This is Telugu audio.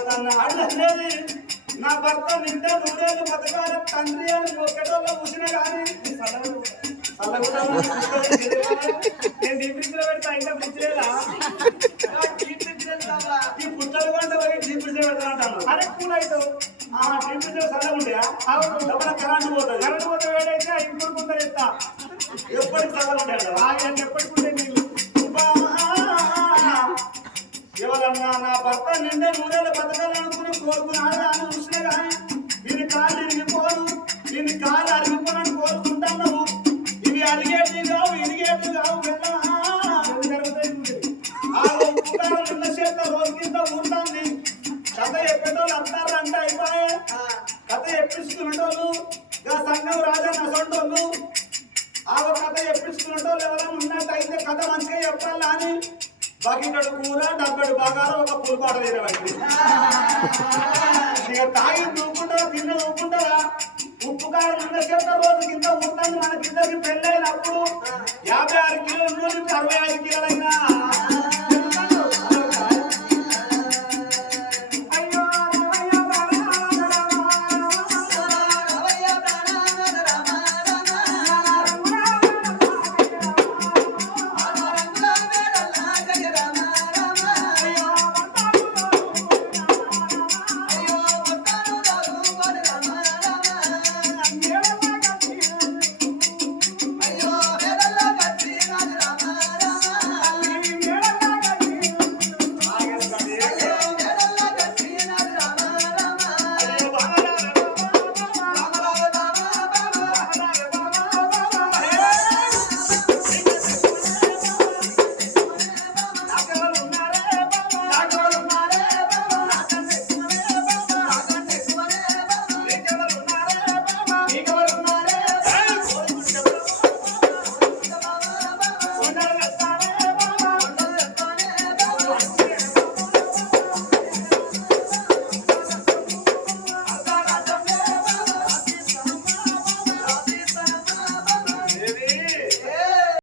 అనేది నా భర్త నిండా నూరేళ్ళు బతకాల తండ్రి అని ఒక్కటోళ్ళ కూర్చున్నా కానీ నేను డీపిలో పెడతా ఇంకా పిచ్చలేదా ఈ పుట్టలు గంట పోయి డీపిలో పెడతా అంటాను అరే కూల్ అవుతావు డీపిలో చల్లగా ఉంటాయా కరెంట్ పోతుంది కరెంట్ పోతే వేడైతే ఇంకొక ముందర ఎత్తా ఎప్పటికి చల్లగా ఉంటాయి ఎప్పటికి ఉంటే నీళ్ళు ఎవరన్నా నా భర్త నిండా నూరేళ్ళ బతకాలనుకుని కోరుకున్నాడు అని చూసినా కానీ దీని కాళ్ళు ఇరిగిపోను దీని కాళ్ళు అరిగిపోనని కోరుకుంటాను ఇవి అరిగేటి కావు ఇరిగేటి కావు నిన్న చేత రోజు కింద ఉంటుంది కథ చెప్పేటోళ్ళు అంటారు అంటే అయిపోయే కథ చెప్పించుకునేటోళ్ళు ఇక సంఘం రాజా నసంటోళ్ళు ఆ కథ చెప్పించుకునేటోళ్ళు ఎవరైనా ఉన్నట్టు అయితే కథ మంచిగా చెప్పాలా అని బకెటడు కూర 70 బాగారు ఒక పులిపాట తీరబట్టి ఇక తాగిండు